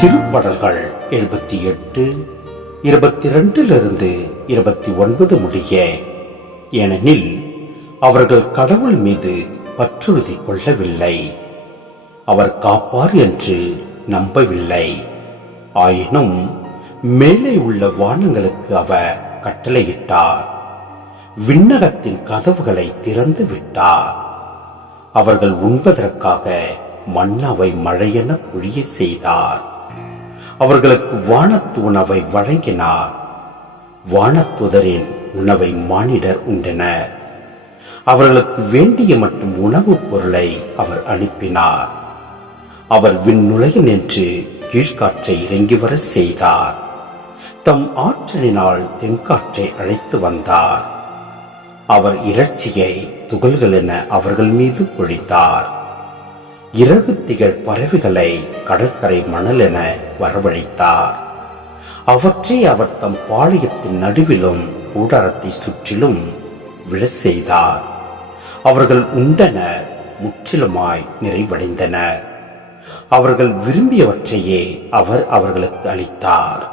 திருப்படல்கள் எழுபத்தி எட்டு இருபத்தி ரெண்டிலிருந்து இருபத்தி ஒன்பது முடிய. ஏனெனில் அவர்கள் கடவுள் மீது பற்றுறுதி கொள்ளவில்லை. அவர் காப்பார் என்று நம்பவில்லை. ஆயினும் மேலே உள்ள வானங்களுக்கு அவர் கட்டளையிட்டார். விண்ணகத்தின் கதவுகளை திறந்து விட்டார். அவர்கள் உண்பதற்காக மன்னாவை மழையென பொழிய செய்தார். அவர்களுக்கு வானத்து உணவை வழங்கினார். வானத்துதரின் உணவை மானிடர் உண்டனர். அவர்களுக்கு வேண்டிய மற்றும் உணவுப் பொருளை அவர் அனுப்பினார். அவர் விண்ணுலக நின்று கீழ்காற்றை இறங்கி வர செய்தார். தம் ஆற்றலினால் தென்காற்றை அழைத்து வந்தார். அவர் இறைச்சியை துகள்கள் என அவர்கள் மீது பொழிந்தார். இரவு திகழ் பறவைகளை கடற்கரை மணல் என வரவழைத்தார். அவற்றை அவர் தம் பாளையத்தின் நடுவிலும் கூடாரத்தை சுற்றிலும் விழ செய்தார். அவர்கள் உண்டனர் முற்றிலுமாய் நிறைவடைந்தனர். அவர்கள் விரும்பியவற்றையே அவர் அவர்களுக்கு அளித்தார்.